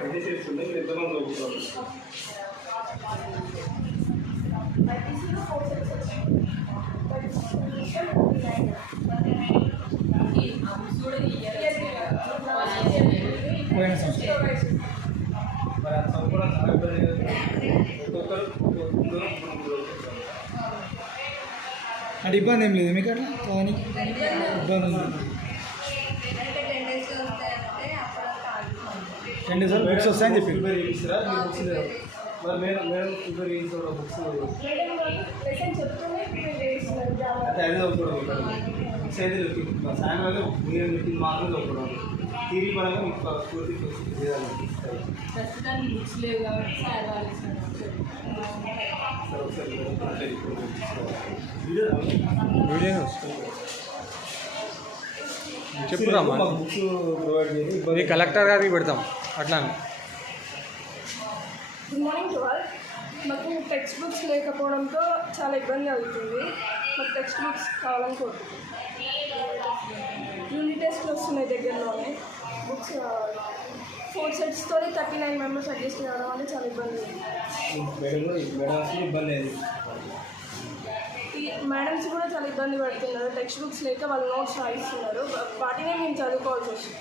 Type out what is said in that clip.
అయితే చేస్తుంది ఎంతమంది చదువుతారు? పోయిన సంవత్సరం మరి ఆ చదువుకోవడం చాలా ఇబ్బంది కదా. ఒక్కొక్కరు అంటే ఇబ్బంది ఏం లేదు మీకు అట్లా కానీ ఇబ్బంది ఉంది. 10 days బుక్స్ వస్తాయని చెప్పి ప్రిపేర్ చేయిస్తారా? మీ బుక్స్ లేవు మరి మేడం ప్రిపేర్ చేయించారు బుక్స్ అయితే అదే చదువుకోవడం బుక్స్ అయితే సాయంత్రం మీరు చెప్పింది మాత్రం చదువుకోవడం టీవీ పరంగా మీకు పూర్తి ప్రస్తుతానికి బుక్స్ లేవు కాబట్టి సార్ వాళ్ళు వీడియో చెప్పురామ్మా బుక్స్ ప్రొవైడ్ చేయండి. ఇది కలెక్టర్ గారికి పెడతాం అట్లా. Good morning to all. మాకు టెక్స్ట్ బుక్స్ లేకపోవడంతో చాలా ఇబ్బంది అవుతుంది. మాకు టెక్స్ట్ బుక్స్ కావాలని కోరుకుంటున్నాం. యూనిట్ టెస్ట్లు వస్తున్నాయి దగ్గరలోనే. బుక్స్ 4 sets 39 members అడ్జస్ట్ కావడం వల్ల చాలా ఇబ్బంది ఉంది. మేడమ్స్ ఇబ్బంది అయింది. ఈ మేడమ్స్ కూడా చాలా ఇబ్బంది పడుతున్నారు. టెక్స్ట్ బుక్స్ లేక వాళ్ళు నోట్స్ రాయిస్తున్నారు. వాటినే మేము చదువుకోవాల్సి వస్తుంది.